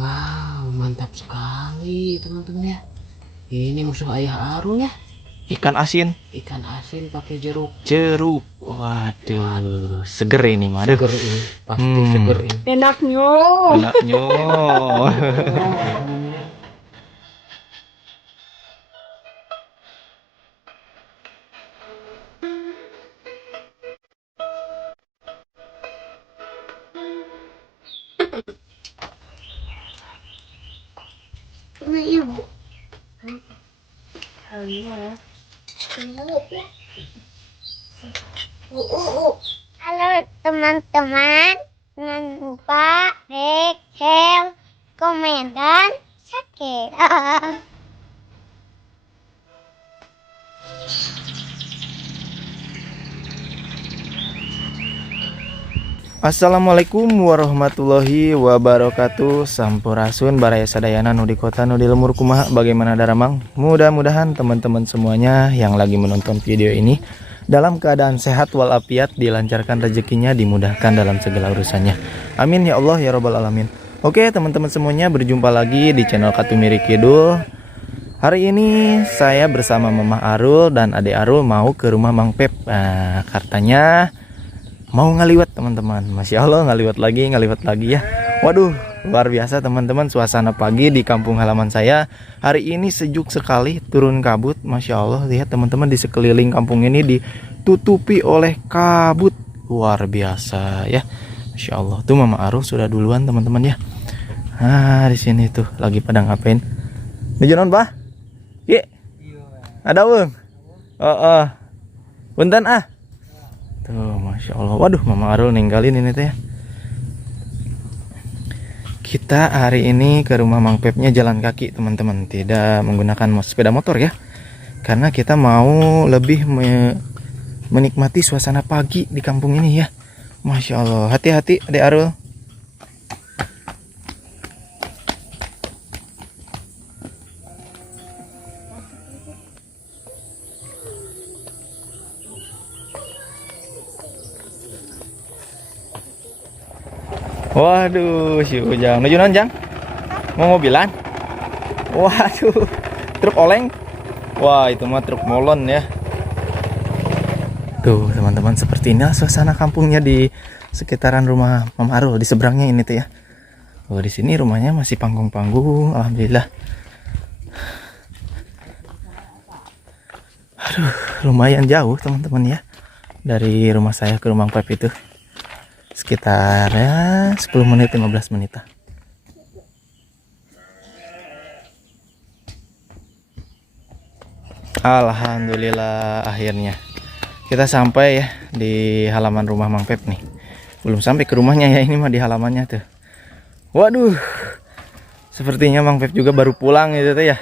Wow, mantap sekali teman-teman ya. Ini musuh ayah Arul ya. Ikan asin. Ikan asin pakai jeruk. Jeruk. Waduh, seger ini mah. Seger ini, pasti seger ini. Enaknya. Enaknya. Ibu. Halo teman-teman, jangan lupa like, share, komen, dan subscribe. Assalamualaikum warahmatullahi wabarakatuh. Sampurasun baraya sadayana nu di kota nu di lemur kumaha bagaimana daramang. Mudah-mudahan teman-teman semuanya yang lagi menonton video ini dalam keadaan sehat walafiat, dilancarkan rezekinya, dimudahkan dalam segala urusannya. Amin ya Allah ya rabbal alamin. Oke teman-teman semuanya, berjumpa lagi di channel Katumiri Kidul. Hari ini saya bersama Mama Arul dan Adik Arul mau ke rumah Mang Pep. Nah, katanya mau ngaliwat teman-teman. Masya Allah, ngaliwat lagi ya. Waduh, luar biasa teman-teman, suasana pagi di kampung halaman saya hari ini sejuk sekali, turun kabut. Masya Allah, lihat teman-teman, di sekeliling kampung ini ditutupi oleh kabut. Luar biasa ya. Masya Allah, tuh Mama Arul sudah duluan teman-teman ya. Nah, di sini tuh lagi pada ngapain? Ngejonon bah? Ye. Ada bang? Oh. Punten ah. Tuh, Masya Allah. Waduh, Mama Arul ninggalin ini teh. Kita hari ini ke rumah Mang Pepnya jalan kaki teman-teman, tidak menggunakan sepeda motor ya, karena kita mau lebih menikmati suasana pagi di kampung ini ya. Masya Allah. Hati-hati Adik Arul. Waduh, si Ujang. Nujunan, Jang? Mau mobilan? Waduh, truk oleng. Wah, itu mah truk molon ya. Tuh, teman-teman, seperti ini suasana kampungnya di sekitaran rumah Mama Arul, di seberangnya ini tuh ya. Oh, di sini rumahnya masih panggung-panggung, alhamdulillah. Aduh, lumayan jauh, teman-teman ya. Dari rumah saya ke rumah Pep itu. Sekitar ya 10 menit 15 menit. Alhamdulillah akhirnya kita sampai ya di halaman rumah Mang Pep nih. Belum sampai ke rumahnya ya, ini mah di halamannya tuh. Waduh, sepertinya Mang Pep juga baru pulang gitu tuh ya.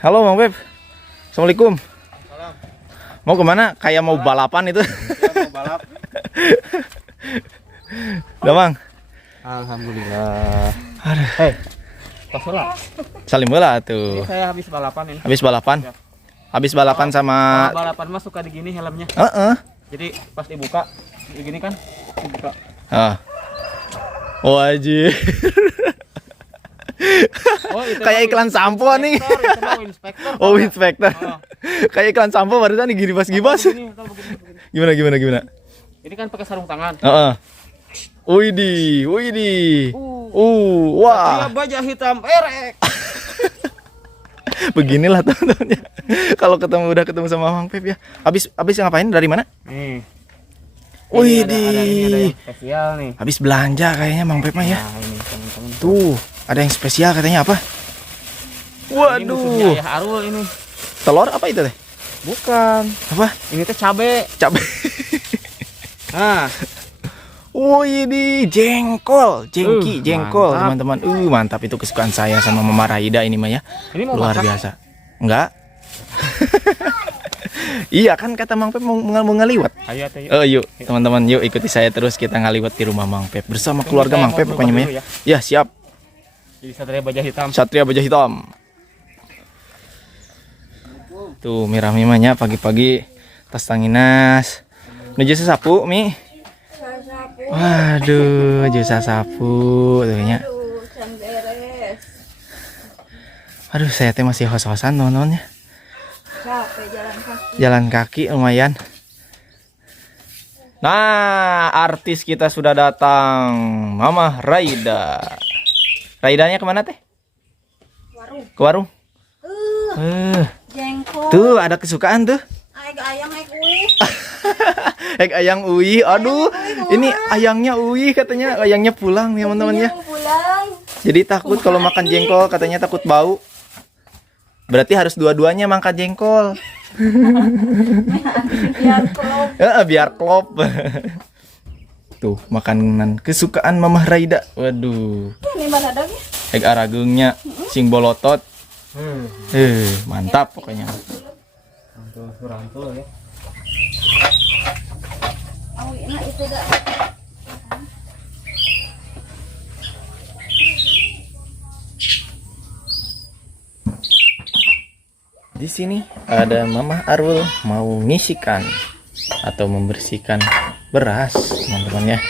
Halo Mang Pep, assalamualaikum. Salam. Mau kemana? Kayak mau balapan itu. Ya, mau balap. Udah Bang. Alhamdulillah. Aduh. Hei, Tasula. Salim bola Ini tuh. saya habis balapan ini. Habis balapan. Ya. Habis balapan sama. Kalau balapan mah suka digini helmnya. Jadi pas dibuka, begini kan, dibuka. Wajib. Oh, itu Kayak mah iklan sampo nih. Itu mah Winspector. Oh, Inspector. Oh. Kayak iklan sampo barusan nih, gibas-gibas. Begini. Gimana? Ini kan pakai sarung tangan. Widih. Satria Wah. baja hitam erek. Beginilah teman-teman ya. Kalau udah ketemu sama Mang Pep ya. Habis ngapain? Dari mana? Nih. Widih. Ada yang spesial nih. Habis belanja kayaknya Mang Pep mah ya. Nah, ini teman-teman. Tuh, ada yang spesial katanya apa? Ini musuhnya Waduh. Ayah Arul ini. Telur apa itu teh? Bukan. Apa? Ini teh cabe. Cabai. Nah, Wih, jengkol, jengkol, mantap. teman-teman. Mantap, itu kesukaan saya sama Mama Raida ini mah ya. ini mau Luar masak? biasa. Enggak? Iya kan kata Mang Pep mau ngaliwat. Ayo, ayo. Yuk, teman-teman, yuk ikuti saya terus, kita ngaliwat di rumah Mang Pep bersama keluarga Mang Pep pokoknya dulu ya. Ya, siap. Jadi Satria baja hitam. Satria Baja Hitam. Tuh, mirah-mimanya pagi-pagi tas tanginas. Nuju sapu, Mi. Waduh, jusa sapu tuh nya. Aduh, saya teh masih hos-hosan nontonnya. Capek jalan kaki. Jalan kaki lumayan. Nah, artis kita sudah datang, Mama Raida. Raidanya kemana teh? Warung. Ke warung. Jengkol. Tuh ada kesukaan tuh. Aig ayam aig uih. Egg ayang Uwi. Aduh, ini ayangnya Uwi katanya. Ayangnya pulang nih teman-teman ya. Pulang. Jadi takut kalau makan jengkol, katanya takut bau. Berarti harus dua-duanya makan jengkol. Biar klop. Biar klop. Tuh, makanan kesukaan Mama Raida. Waduh. Ini mana daging? Egg aragungnya sing bolotot. Mantap pokoknya. Rantul ya. Oh, enak itu dah. Di sini ada Mama Arul mau ngisikan atau membersihkan beras, teman-teman ya.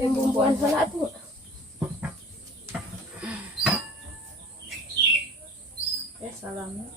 Yang bumbuan salat tuh. Salamnya.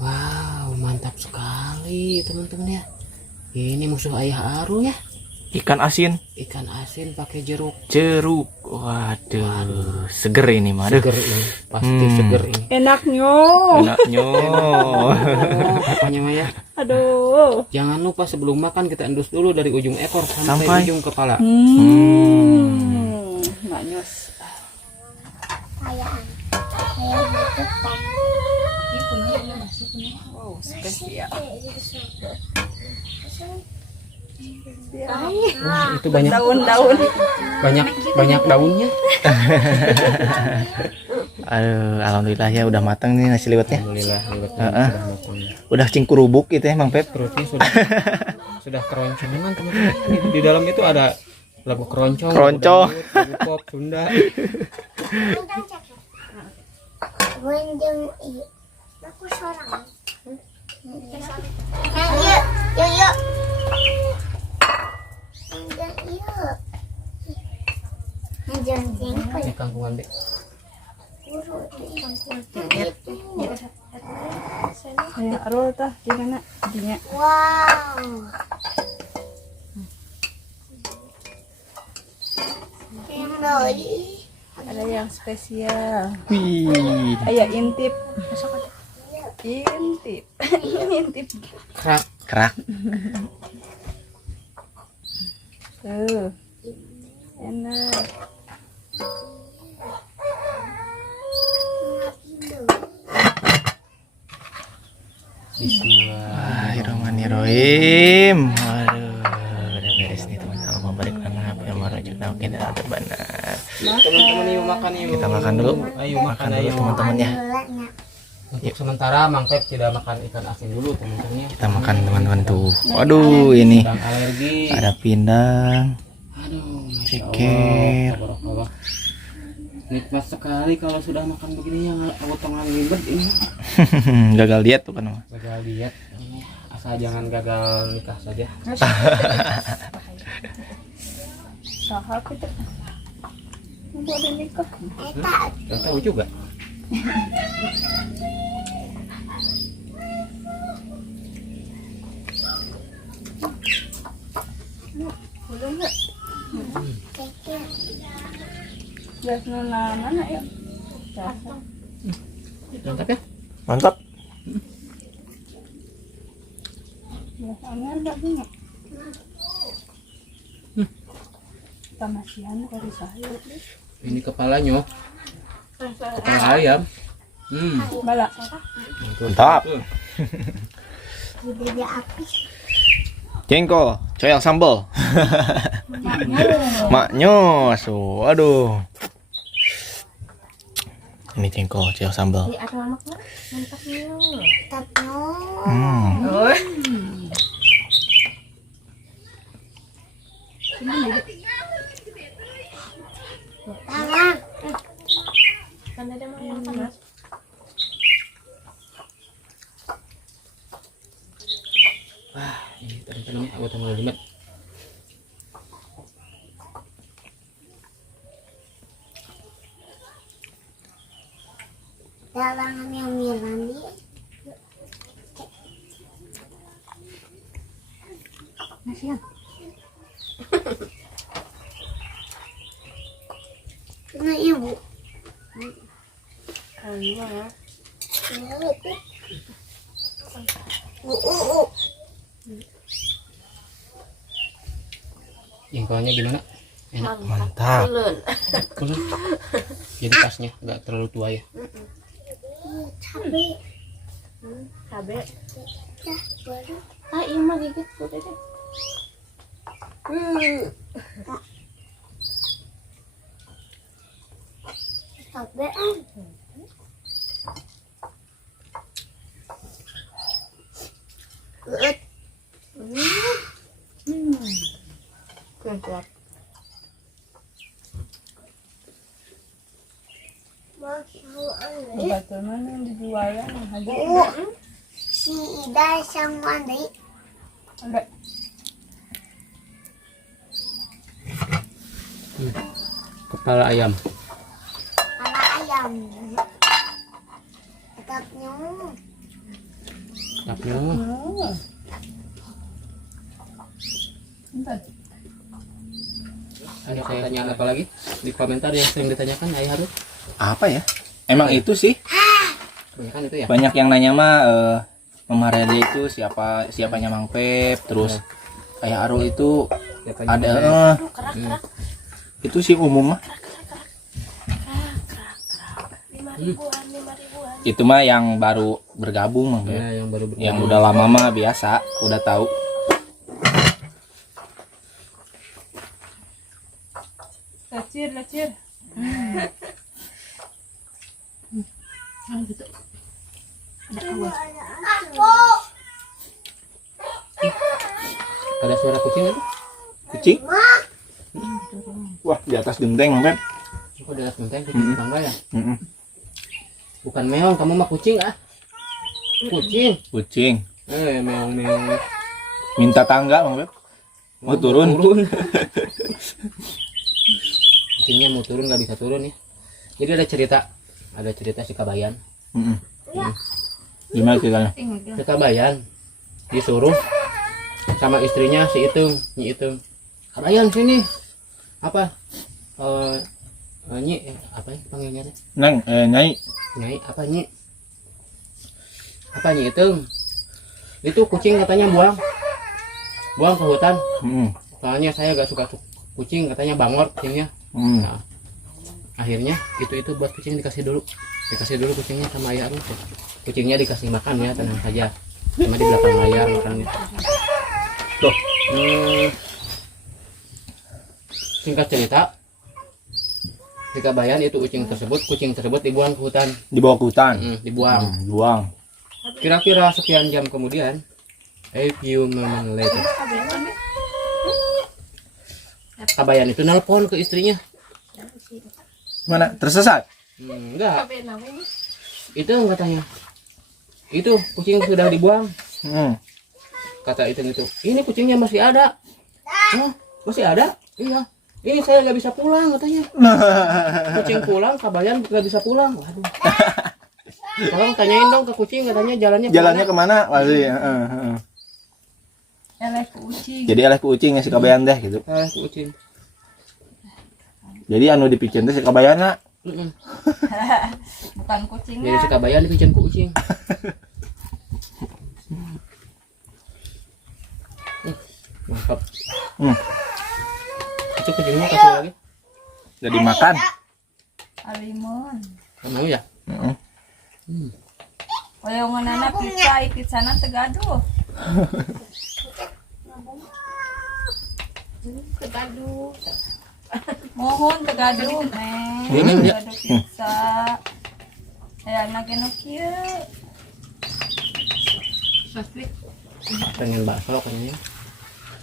Wow, mantap sekali teman-teman ya. Ini musuh ayah Arung ya. Ikan asin. Ikan asin pakai jeruk. Jeruk. Waduh, seger ini mah. Aduh. Seger ini, pasti seger ini. Enaknya. Enaknya. Apanya Maya? Aduh. Jangan lupa sebelum makan kita endus dulu dari ujung ekor sampai ujung kepala. Nggak nyos. Kayak butuh Wow, spesial. Wah, itu banyak Daun-daun. banyak daunnya. Aduh, alhamdulillah ya udah matang nih nasi liwetnya. Alhamdulillah, Udah cingkurubuk gitu ya, Mang Pep. perutnya sudah keroncongan teman-teman. Di dalam itu ada lagu keroncong, Keroncong. lagu pop Sunda. Mending iya. Aku seorang. Yuk, yuk, yuk. Mending iya. Jangan jengkol. Ini kangkungan deh. Buru di kangkung. Ya, arul tah gimana? Dinya. Wow. Yang doi. Ada yang spesial. Wih. Ayah intip. Intip. Intip. Kerak. Kerak. Tuh. Enak. Bismillahirrahmanirrahim. Waduh, udah beres nih teman-teman. Mau balik mana? Yang mau rujuk nah, oke, dah benar. Teman-teman yuk makan yuk. Kita makan dulu. Ayo makan dulu ayo. teman-teman ya. Untuk sementara Mang Pep tidak makan ikan asin dulu teman-teman ya. Kita makan teman-teman tuh. Waduh, ini Sedang alergi. ada pindang, Aduh, Masya ceker. Allah, tabarakallah. Nikmat sekali kalau sudah makan begini yang potongan ribet ini. Gagal diet tuh kan. Mama. Gagal diet. Asal jangan gagal nikah saja. Sahab itu. Mau ada nikah. Gak tahu juga. Belum nggak? Jasna mana ya? Jasna. Mantap ya? Mantap. Jasna ada bunga. Tamasihan dari sayur. Ini kepalanya. Kepala ayam. Bala. Mantap. Beda api. Jengkol, coyok sambal. Maknyos. Waduh. Ini jengkol, coyok sambal. Tapi Tangan. Kan ada yang panas. Ini kadang-kadang aku tambah limet. Dalangan yang mirandi. Kena ibu. Ayo ya. Jengkolnya gimana? Enak. Mantap. Ulun. Bener. Jadi pasnya nggak terlalu tua ya. Cabai. Cabe. Ya, baru. Ah, iya mah gigit udah deh. Cabai. Kuat. Kuat. Betul mana yang dijualan aja. Si Ida sama Andi. Ada. Kepala ayam. Anak ayam. Tetapnya. Tapnya. Oh. Bentar. Ada pertanyaan apa lagi di komentar yang sering ditanyakan Ayah Harun? Apa ya? Emang itu sih. Kebanyakan itu ya. Banyak yang nanya mah Mama Rede itu siapanya Mang Pep, terus Ayah Arul itu Siapanya ada itu sih umum mah. Itu mah yang baru bergabung Mang Pep. Ya, yang baru Yang udah lama mah biasa, udah tahu. Lecir. Ada suara kucing itu? Kucing? Wah, di atas genteng Mang Pep. Oh, di atas genteng kucing tangga ya? Mm-mm. Bukan meong, kamu mah kucing ah. Kucing. Kucing. Meong. Minta tangga Mang Pep. Mau turun. Kucingnya mau turun nggak bisa turun ya. Jadi ada cerita si Kabayan. Mm-mm. Gimana ceritanya? Si Kabayan disuruh sama istrinya si Nyi Itung. Kabayan sini. Apa? Nyi apa ya panggilnya teh? Neng, Nyai. Nyai apa Nyi? Apa Nyi Itung? Itu kucing katanya buang ke hutan. Soalnya saya gak suka kucing, katanya bangor kucingnya. Nah, akhirnya itu buat kucing dikasih dulu kucingnya sama Ayah Arul. Kucingnya dikasih makan ya, tenang saja, sama di belakang layar makannya. Tuh, singkat cerita, di Kabayan itu kucing tersebut dibuang ke hutan. Dibawa ke hutan. Dibuang. Buang. Kira-kira sekian jam kemudian, a few moments later, Kabayan itu nelpon ke istrinya. Mana? Tersesat? Enggak. Itu katanya. Itu kucing sudah dibuang. Kata itu, ini kucingnya masih ada. Oh, masih ada? Iya. Ini saya nggak bisa pulang katanya. Kucing pulang, Kabayan nggak bisa pulang. Waduh. Tolong tanyain dong ke kucing, katanya jalannya kemana? Waduh ya. Elek kucing. Jadi eleh kucing ya si Kabayan deh gitu. kucing. Jadi anu dipicen teh si Kabayan na. Bukan Jadi kucingnya. si Kabayan dipicen ku kucing. Mantap. Itu kucingnya kasih lagi. Jadi makan. Alimon. Mau ya? Kalau nganana pizza na tegaduh. Tegaduh. Mohon tegaduh, Neng. Tegaduh pizza. Ayan na kieu. Pengen bakso kayaknya.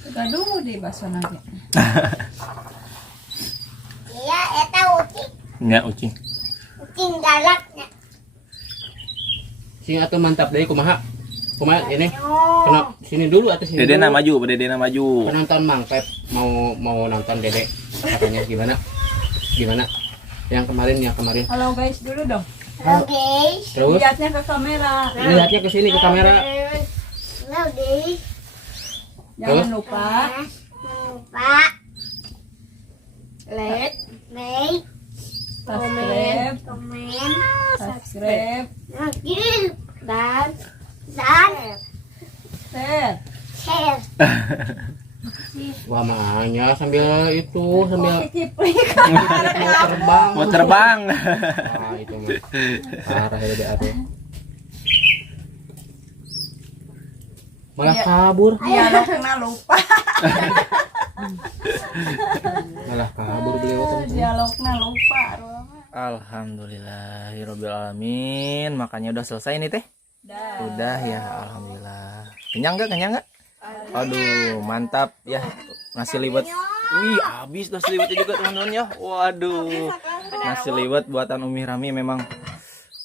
Tegaduh di baso lagi. Iya, eta ucing. Ya ucing. Ucing galaknya. Sing atuh mantap deui kumaha? Kumaha ini? Oh. Kena sini dulu atau sini Dede dulu? maju, Dede maju. Penonton Mang Pep mau nonton Dede. Katanya gimana? Gimana? Yang kemarin. Halo guys dulu dong. Halo guys. Terus Lihatnya ke kamera. lihatnya ke sini ke kamera. Halo guys. Jangan lupa Jangan lupa like, subscribe, komen, subscribe, dan share. share. Wah makanya sambil Ciplik. mau terbang. Mau terbang. Wah itu mah parah ya Dede atuh. Malah kabur. Dialognya lupa. Malah kabur beliau tuh. Dialognya lupa. Alhamdulillahirabbil alamin. Makanya udah selesai nih teh. Udah ya, alhamdulillah. Kenyang enggak? Aduh, mantap ya. Nasi liwet. Wih, habis nasi liwetnya juga teman-teman ya. Waduh. Nasi liwet buatan Umi Rami memang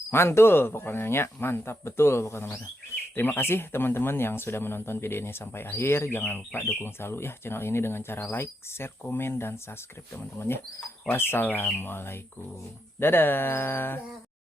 mantul pokoknya, mantap betul pokoknya. Terima kasih teman-teman yang sudah menonton video ini sampai akhir. Jangan lupa dukung selalu ya channel ini dengan cara like, share, komen, dan subscribe teman-teman ya. Wassalamualaikum. Dadah.